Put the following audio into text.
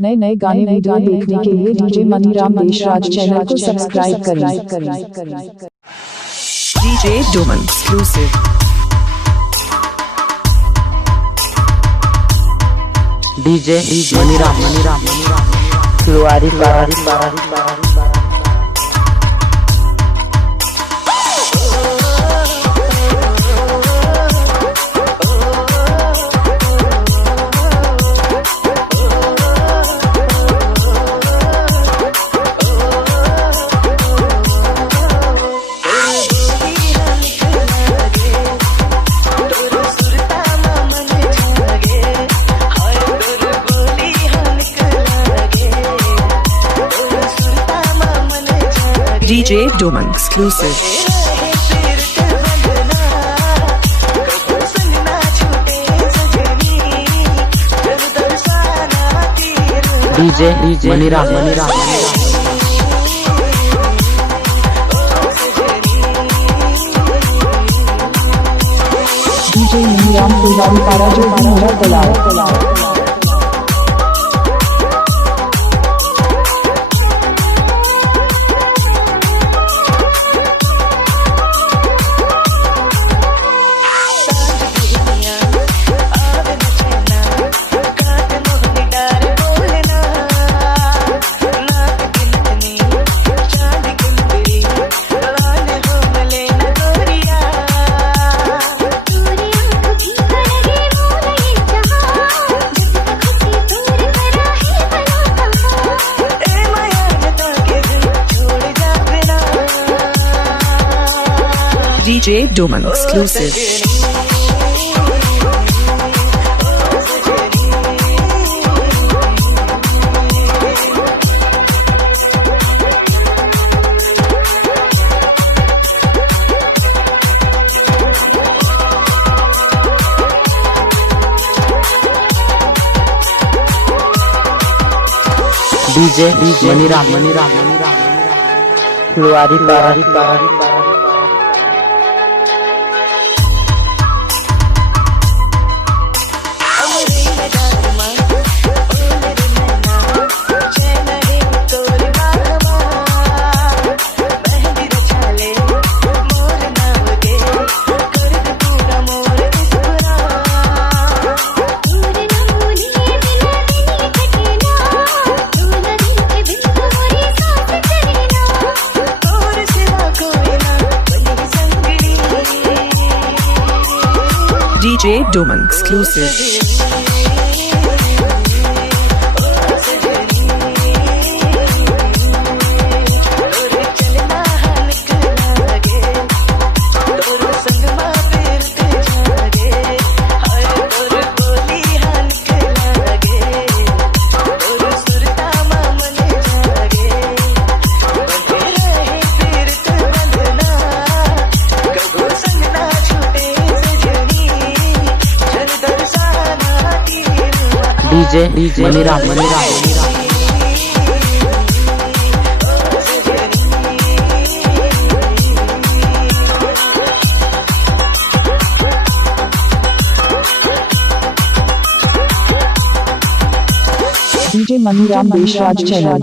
नए नए गाने वीडियो देखने के लिए डीजे मनीराम देशराज चैनल को सब्सक्राइब करें। DJ Doman exclusive. DJ Maniram Luari Parari DJ Doman exclusive. DJ Maniram DJ Maniram फुलवारी पारा जो मेरा तलाव। DJ Doman exclusive. DJ Maniram Luari Parari DJ Doman exclusive. DJ Maniram DJ Maniram Deshraj channel.